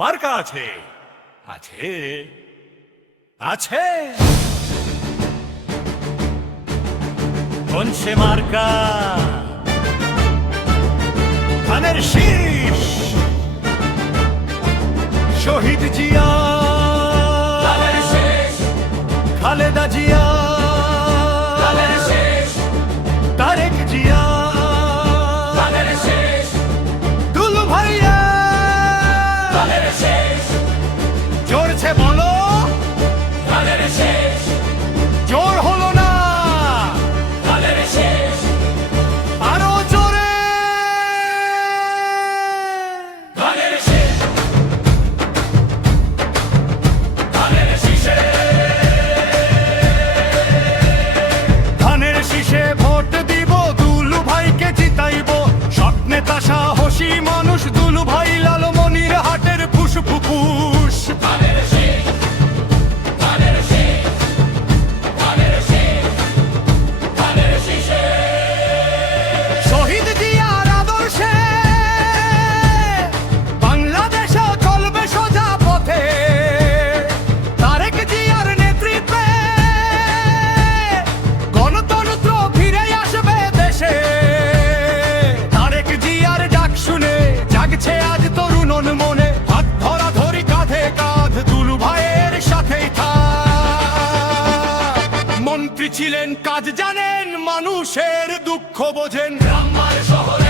মার্কা আছে, আছে, আছে। কোন সে মার্কা? ধানের শীষ। শহীদ জিয়া, খালেদা জিয়া, তারেক জিয়া, দুলু ভাইয়া, জোরছে বলো, জোর হলো না, আরো জোরে। ধানের শীষে ভোট দিব, দুলু ভাইকে জিতাইব। স্বপ্নে তা সাহসী মানুষ, দুলু ভাই লালমনির হাটের ফুসফুস। শহীদ জিয়ার আদর্শে বাংলাদেশও চলবে সোজা পথে। তারেক জিয়ার নেতৃত্বে গণতন্ত্র ফিরে আসবে দেশে। তারেক জিয়ার ডাক শুনে জাগছে আজ তরুণ মনে। হাত ধরা ধরি কাঁধে কাঁধ, দুলু ভাইয়ের সাথেই থাক। মন্ত্রী ছিলেন, কাজ জানেন, মানুষের দুঃখ বোঝেন। গ্রাম শহরে